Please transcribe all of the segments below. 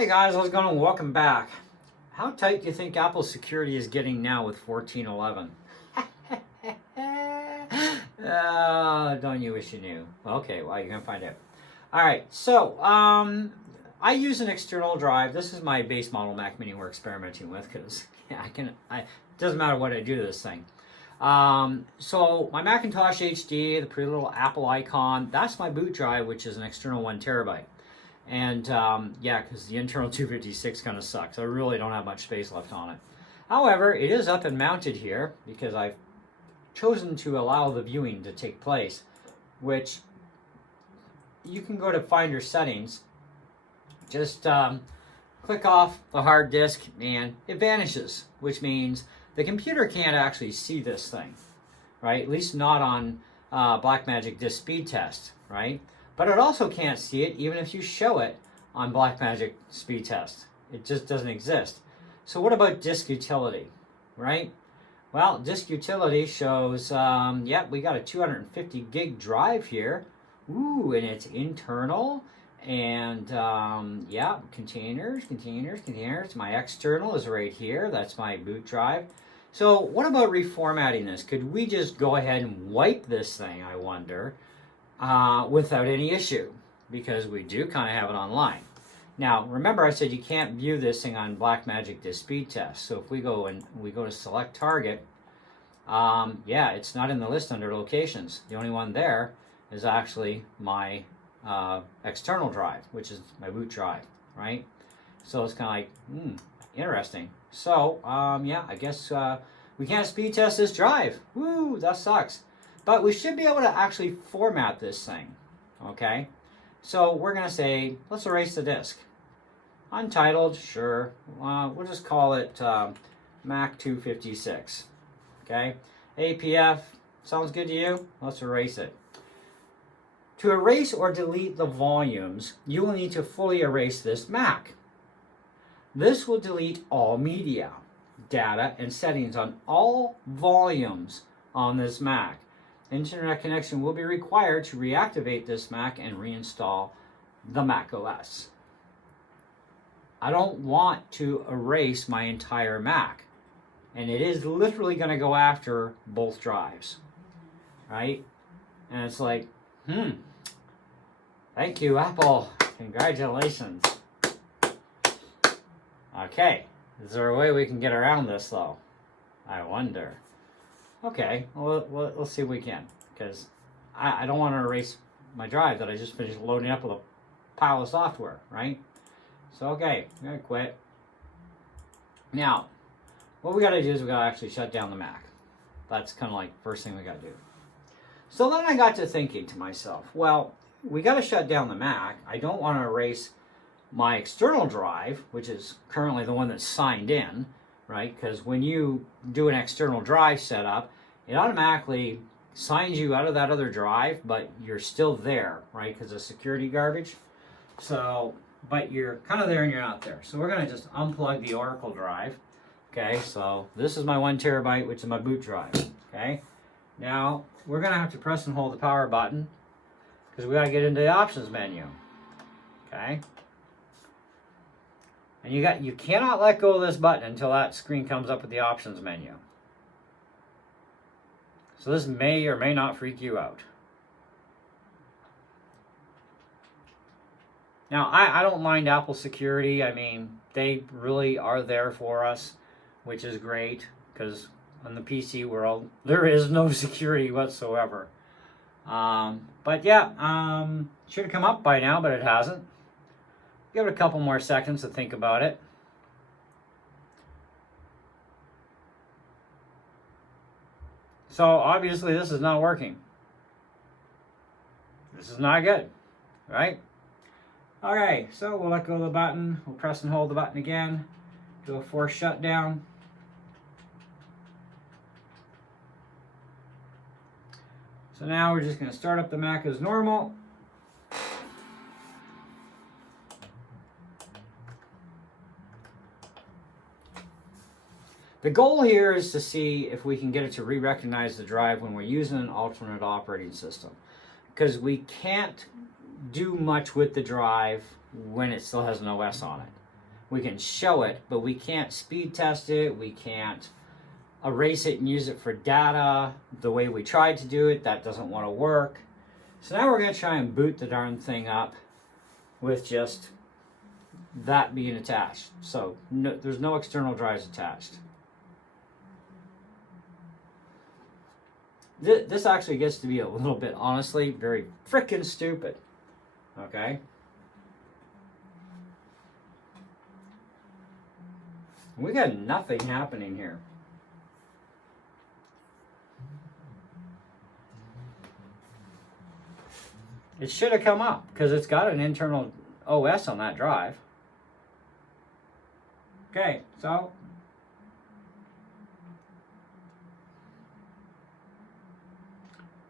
Hey guys, how's it going? Welcome back. How tight do you think Apple's security is getting now with 14.11? Don't you wish you knew? Okay, well, you're going to find out. All right, so I use an external drive. This is my base model Mac Mini we're experimenting with because it doesn't matter what I do to this thing. So my Macintosh HD, the pretty little Apple icon, that's my boot drive, which is an external 1 terabyte. And yeah, because the internal 256 kind of sucks. I really don't have much space left on it. However, it is up and mounted here because I've chosen to allow the viewing to take place, which you can go to Finder Settings, just click off the hard disk and it vanishes, which means the computer can't actually see this thing, right? At least not on Blackmagic Disk Speed Test, right? But it also can't see it even if you show it on Blackmagic Speed Test. It just doesn't exist. So what about disk utility, right? Well, disk utility shows, yep, we got a 250 gig drive here. Ooh, and it's internal. And yeah, containers. My external is right here. That's my boot drive. So what about reformatting this? Could we just go ahead and wipe this thing, I wonder, without any issue? Because we do kind of have it online. Now, remember I said you can't view this thing on Blackmagic Disk Speed Test. So if we go to select target, yeah, it's not in the list under locations. The only one there is actually my external drive, which is my boot drive, right? So it's kind of like, interesting. So, yeah, I guess we can't speed test this drive. Woo, that sucks. But we should be able to actually format this thing, okay? So we're going to say, let's erase the disk. Untitled, sure. We'll just call it Mac 256, okay? APF, sounds good to you? Let's erase it. To erase or delete the volumes, you will need to fully erase this Mac. This will delete all media, data, and settings on all volumes on this Mac. Internet connection will be required to reactivate this Mac and reinstall the Mac OS. I don't want to erase my entire Mac, and it is literally going to go after both drives, right? And it's like, thank you, Apple. Congratulations. Okay, is there a way we can get around this, though? I wonder. Okay, well, let's see if we can, because I don't want to erase my drive that I just finished loading up with a pile of software, right? So, okay, I'm going to quit. Now, what we got to do is we got to actually shut down the Mac. That's kind of like first thing we got to do. So then I got to thinking to myself, well, we got to shut down the Mac. I don't want to erase my external drive, which is currently the one that's signed in, right? Because when you do an external drive setup, it automatically signs you out of that other drive, but you're still there, right? Because of security garbage. So, but you're kind of there and you're not there. So we're going to just unplug the Oracle drive. Okay, so this is my 1 terabyte, which is my boot drive. Okay, now we're going to have to press and hold the power button because we got to get into the options menu. Okay. And you cannot let go of this button until that screen comes up with the options menu. So this may or may not freak you out. Now, I don't mind Apple security. I mean, they really are there for us, which is great, because in the PC world, there is no security whatsoever. But yeah, should have come up by now, but it hasn't. Give it a couple more seconds to think about it. So obviously this is not working. This is not good, right? Okay, so we'll let go of the button. We'll press and hold the button again. Do a force shutdown. So now we're just going to start up the Mac as normal. The goal here is to see if we can get it to re-recognize the drive when we're using an alternate operating system. Because we can't do much with the drive when it still has an OS on it. We can show it, but we can't speed test it. We can't erase it and use it for data the way we tried to do it. That doesn't want to work. So now we're going to try and boot the darn thing up with just that being attached. So no, there's no external drives attached. This actually gets to be a little bit, honestly, very freaking stupid. Okay? We got nothing happening here. It should have come up because it's got an internal OS on that drive. Okay, so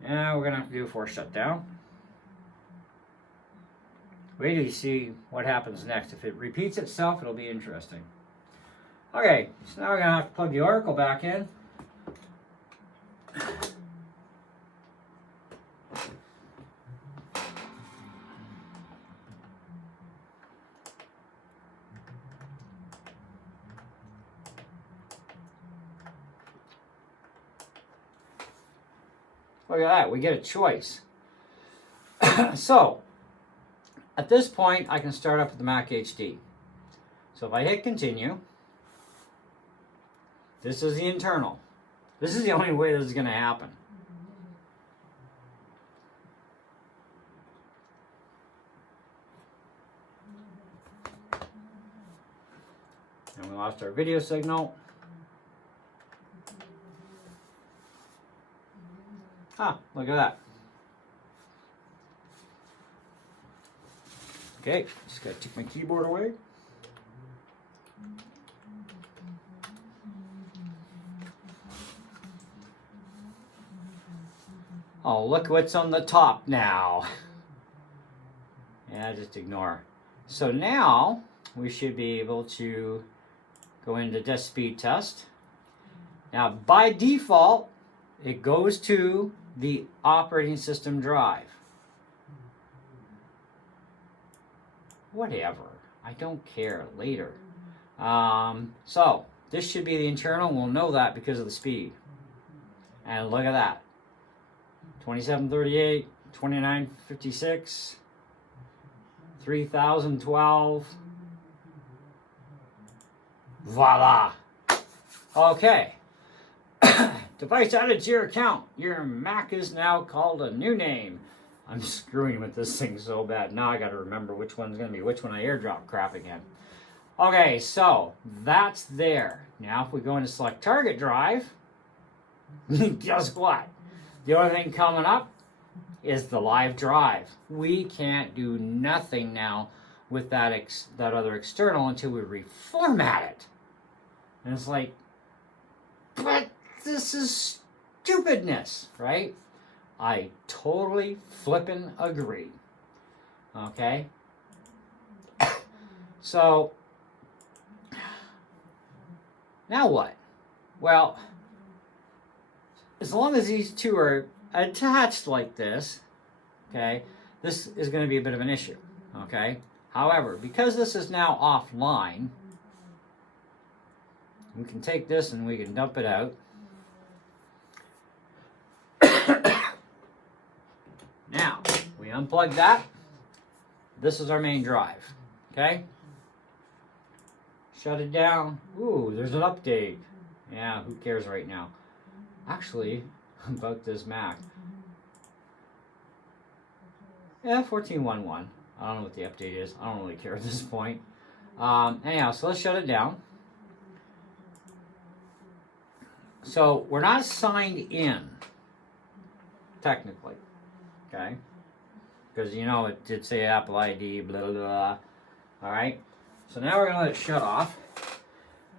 now we're gonna have to do a force shutdown. Wait till you see what happens next. If it repeats itself, it'll be interesting. Okay, so now we're gonna have to plug the Oracle back in. Look at that, we get a choice. So, at this point, I can start up with the Mac HD. So if I hit continue, this is the internal. This is the only way this is going to happen. And we lost our video signal. Ah, look at that. Okay, just gotta take my keyboard away. Oh, look what's on the top now. Yeah, just ignore. So now we should be able to go into disk speed test. Now by default, it goes to the operating system drive. Whatever, I don't care, later. So this should be the internal. We'll know that because of the speed. And look at that. 2738, 2956, 3012. Voila. Okay. Device added to your account. Your Mac is now called a new name. I'm screwing with this thing so bad. Now I got to remember which one's going to be which when I airdrop crap again. Okay, so that's there. Now if we go into select target drive, guess what? The only thing coming up is the live drive. We can't do nothing now with that other external until we reformat it. And it's like, but this is stupidness, right? I totally flippin' agree. Okay? So, now what? Well, as long as these two are attached like this, okay, this is going to be a bit of an issue, okay? However, because this is now offline, we can take this and we can dump it out. Now, we unplug that. This is our main drive, okay? Shut it down. Ooh, there's an update. Yeah, who cares right now? Actually, about this Mac. Yeah, 14.11. I don't know what the update is. I don't really care at this point. Anyhow, so let's shut it down. So we're not signed in, technically, okay? Because, you know, it did say Apple ID, blah, blah, blah. All right? So now we're going to let it shut off.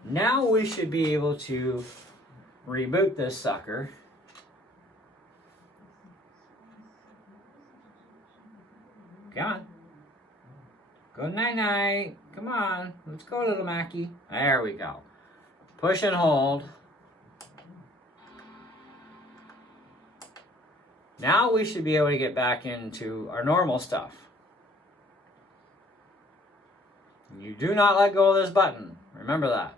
Now we should be able to reboot this sucker. Come on. Go night-night. Come on. Let's go, little Mackie. There we go. Push and hold. Now we should be able to get back into our normal stuff. You do not let go of this button. Remember that.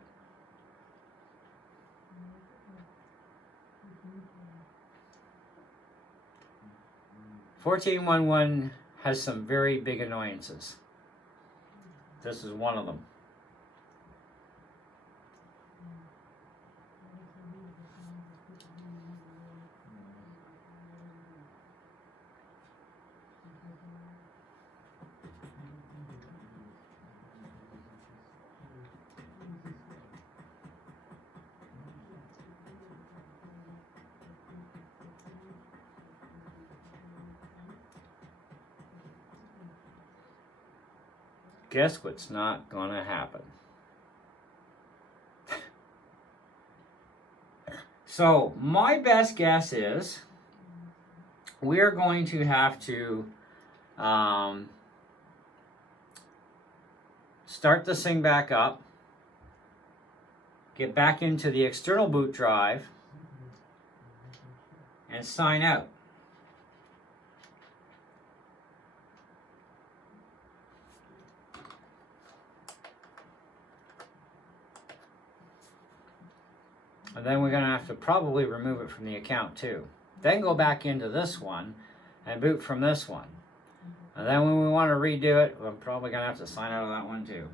.14.1.1 has some very big annoyances. This is one of them. Guess what's not gonna happen? So my best guess is we're going to have to start this thing back up, get back into the external boot drive, and sign out. And then we're going to have to probably remove it from the account too. Then go back into this one and boot from this one. And then when we want to redo it, we're probably going to have to sign out of that one too.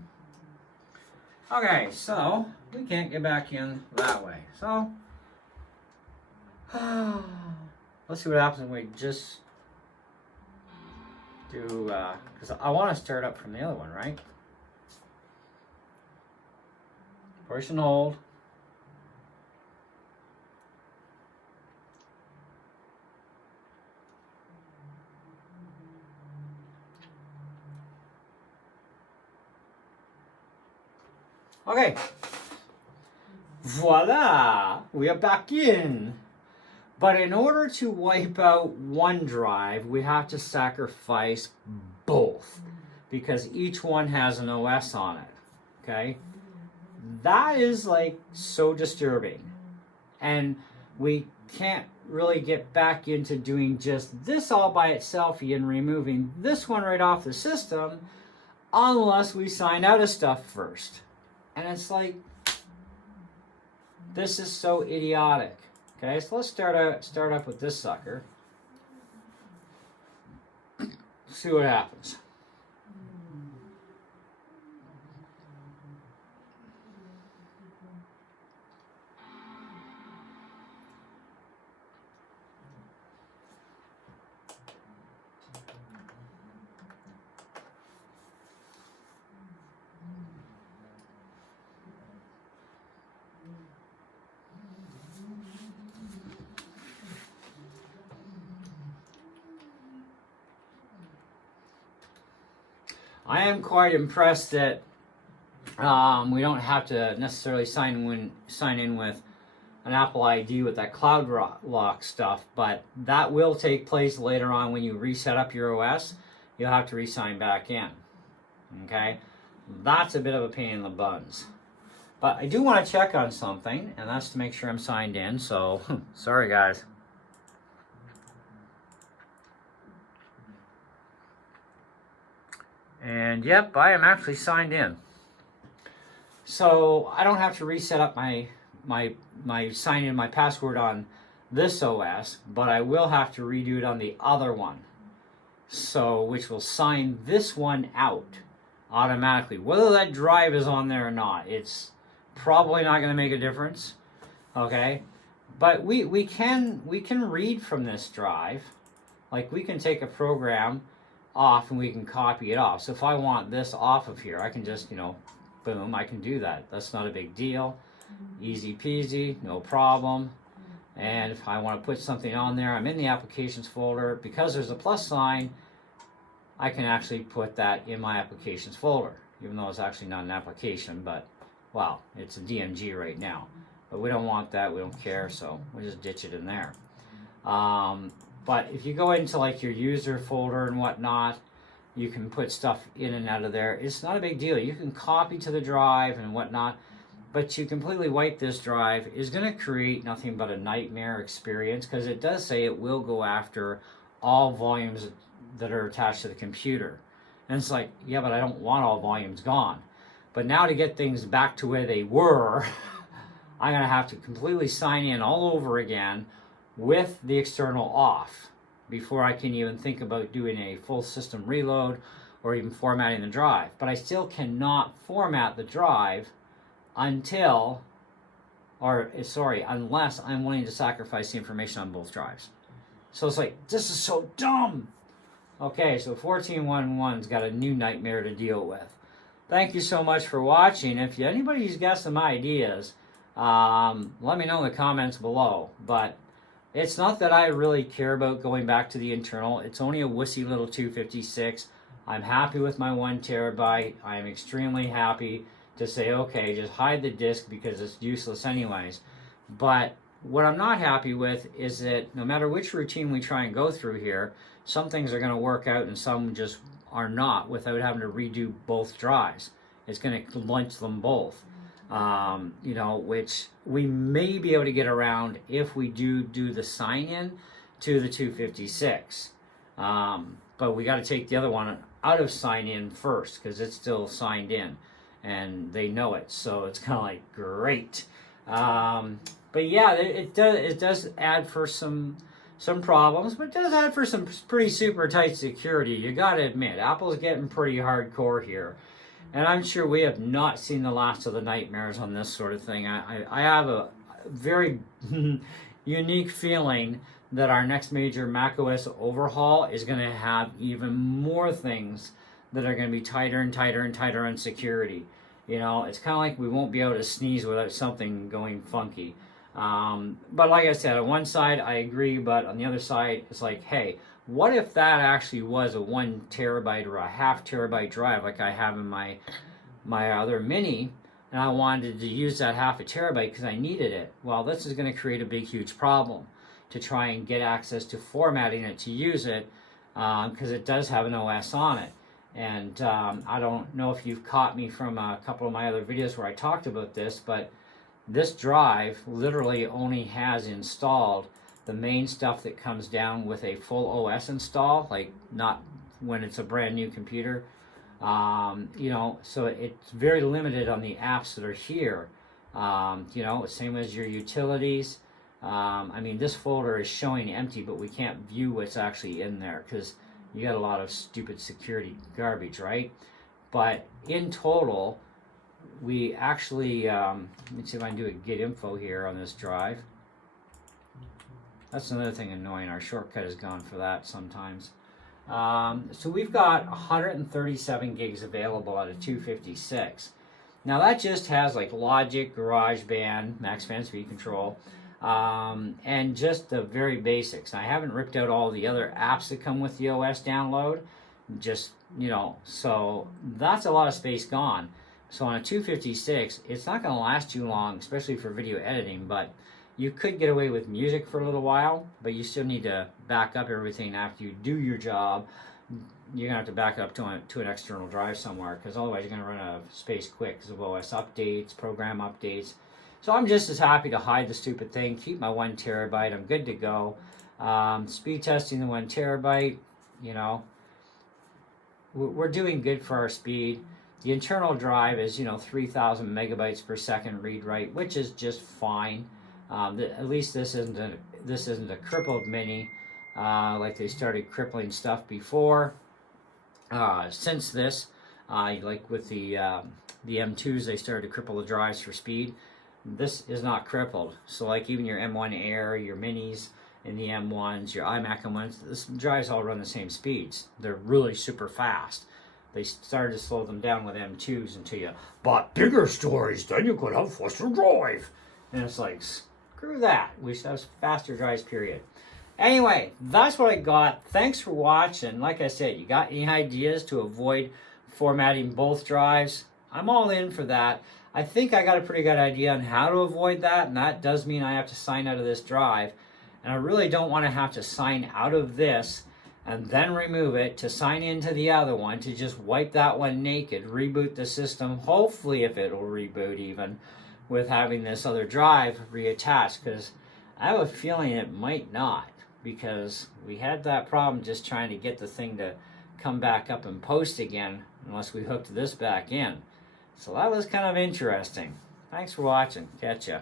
Okay, so we can't get back in that way. So let's see what happens when we just do, because I want to start up from the other one, right? Push and hold. Okay, voila, we are back in. But in order to wipe out one drive, we have to sacrifice both because each one has an OS on it, okay? That is like so disturbing. And we can't really get back into doing just this all by itself and removing this one right off the system unless we sign out of stuff first. And it's like, this is so idiotic. Okay, so let's start up with this sucker. See what happens. I am quite impressed that we don't have to necessarily sign in with an Apple ID with that cloud lock stuff, but that will take place later on when you reset up your OS. You'll have to re-sign back in. Okay, that's a bit of a pain in the buns. But I do want to check on something, and that's to make sure I'm signed in. So sorry, guys. And yep, I am actually signed in. So I don't have to reset up my sign in, my password on this OS, but I will have to redo it on the other one. So, which will sign this one out automatically. Whether that drive is on there or not, it's probably not going to make a difference. Okay? But we can read from this drive. Like we can take a program off and we can copy it off. So if I want this off of here, I can just, boom, I can do that. That's not a big deal. Easy peasy, no problem. And if I want to put something on there, I'm in the applications folder. Because there's a plus sign, I can actually put that in my applications folder, even though it's actually not an application, but, well, it's a DMG right now. But we don't want that, we don't care, so we'll just ditch it in there. But if you go into like your user folder and whatnot, you can put stuff in and out of there. It's not a big deal. You can copy to the drive and whatnot, but to completely wipe this drive is going to create nothing but a nightmare experience, because it does say it will go after all volumes that are attached to the computer. And it's like, yeah, but I don't want all volumes gone. But now to get things back to where they were, I'm going to have to completely sign in all over again with the external off before I can even think about doing a full system reload or even formatting the drive. But I still cannot format the drive unless I'm willing to sacrifice the information on both drives. So it's like, this is so dumb. Okay, so 14.1.1's got a new nightmare to deal with. Thank you so much for watching. If anybody's got some ideas, let me know in the comments below. But it's not that I really care about going back to the internal. It's only a wussy little 256. I'm happy with my 1 terabyte. I'm extremely happy to say, okay, just hide the disk because it's useless anyways. But what I'm not happy with is that no matter which routine we try and go through here, some things are going to work out and some just are not without having to redo both drives. It's going to lunch them both, which we may be able to get around if we do the sign-in to the 256. But we got to take the other one out of sign-in first because it's still signed in and they know it. So it's kind of like, great. But yeah, it does add for some problems, but it does add for some pretty super tight security. You got to admit, Apple's getting pretty hardcore here. And I'm sure we have not seen the last of the nightmares on this sort of thing. I have a very unique feeling that our next major macOS overhaul is going to have even more things that are going to be tighter and tighter and tighter on security. It's kind of like we won't be able to sneeze without something going funky. But like I said, on one side I agree, but on the other side it's like, hey, what if that actually was a 1 terabyte or a half terabyte drive like I have in my other mini, and I wanted to use that half a terabyte because I needed it? Well, this is going to create a big huge problem to try and get access to formatting it to use it, because it does have an OS on it. And I don't know if you've caught me from a couple of my other videos where I talked about this, but this drive literally only has installed the main stuff that comes down with a full OS install, like not when it's a brand new computer. So it's very limited on the apps that are here. Same as your utilities. This folder is showing empty, but we can't view what's actually in there because you got a lot of stupid security garbage, right? But in total, we actually, let me see if I can do a get info here on this drive. That's another thing annoying. Our shortcut is gone for that sometimes. So we've got 137 gigs available out of 256. Now that just has like Logic, GarageBand, Max Fan Speed Control, and just the very basics. I haven't ripped out all the other apps that come with the OS download. So that's a lot of space gone. So on a 256, it's not going to last too long, especially for video editing, but you could get away with music for a little while, but you still need to back up everything after you do your job. You're going to have to back up to an external drive somewhere, because otherwise you're going to run out of space quick because of OS updates, program updates. So I'm just as happy to hide the stupid thing, keep my 1 terabyte, I'm good to go. Speed testing the 1 terabyte, we're doing good for our speed. The internal drive is, 3,000 megabytes per second read-write, which is just fine. At least this isn't a crippled mini, like they started crippling stuff before. Since this, like with the M2s, they started to cripple the drives for speed. This is not crippled. So like even your M1 Air, your minis, and the M1s, your iMac M1s, this drives all run the same speeds. They're really super fast. They started to slow them down with M2s until you bought bigger storage, then you could have faster drive. And it's like, screw that. We should have faster drives, period. Anyway, that's what I got. Thanks for watching. Like I said, you got any ideas to avoid formatting both drives? I'm all in for that. I think I got a pretty good idea on how to avoid that, and that does mean I have to sign out of this drive. And I really don't want to have to sign out of this and then remove it to sign into the other one, to just wipe that one naked, reboot the system, hopefully if it'll reboot even, with having this other drive reattached, because I have a feeling it might not, because we had that problem just trying to get the thing to come back up and post again unless we hooked this back in. So that was kind of interesting. Thanks for watching. Catch ya.